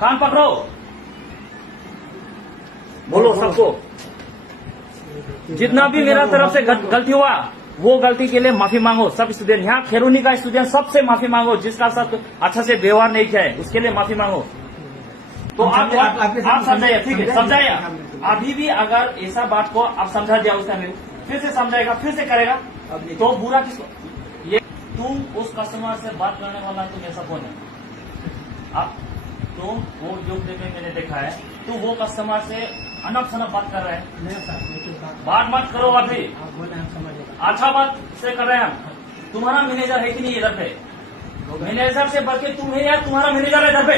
कान पकड़ो, बोलो सबको। जितना भी मेरा तरफ से गलती हुआ वो गलती के लिए माफी मांगो। सब स्टूडेंट यहाँ खेरुनी का स्टूडेंट सबसे माफी मांगो, जिसका साथ अच्छा से व्यवहार नहीं किया है उसके लिए माफी मांगो। तो आप समझाइए, ठीक है समझाइए। अभी भी अगर ऐसा बात को आप समझा दिया उस टाइम फिर से समझाएगा, फिर से करेगा तो बुरा किसको? ये तुम उस कस्टमर से बात करने वाला तुम ऐसा कौन है? आप तो वो योग देखे मैंने देखा है, तो वो कस्टमर से अनप शनप बात कर रहे हैं। बात मत करो अभी, अच्छा बात से कर रहे हैं हम। तुम्हारा मैनेजर है कि नहीं इधर पे? मैनेजर से बढ़ के तुम है या तुम्हारा मैनेजर है इधर पे?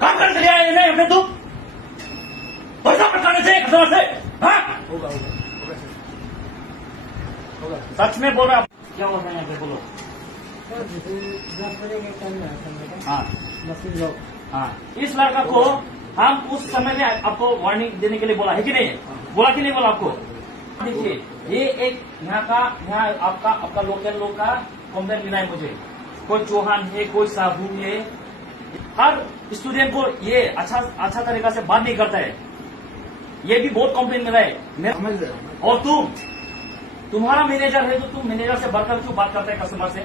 काम कर लिया है नहीं अपने तुम पैसा मत करने से कस्टमर से। सच में बोल रहे क्या बोल रहे हैं यहाँ पे, बोलो। हाँ हाँ, इस लड़का को हम उस समय में आपको वार्निंग देने के लिए बोला है कि नहीं? बोला कि नहीं बोला आपको? देखिए ये एक यहाँ आपका लोकल लोग का कंप्लेंट मिला है मुझे। कोई चौहान है, कोई साबू है, हर स्टूडेंट को ये अच्छा तरीका से बात नहीं करता है। ये भी बहुत कंप्लेंट मिला है। और तुम्हारा मैनेजर है तो तुम मैनेजर से बढ़कर क्यों बात करते हैं कस्टमर से?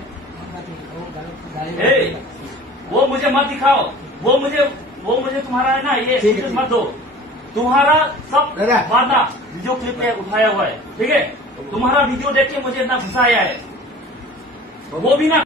वो मुझे मत दिखाओ, वो मुझे तुम्हारा है ना ये मत दो। तुम्हारा सब वादा वीडियो क्लिप में उठाया हुआ है, ठीक है? तुम्हारा वीडियो देख के मुझे इतना गुस्सा आया है, वो भी ना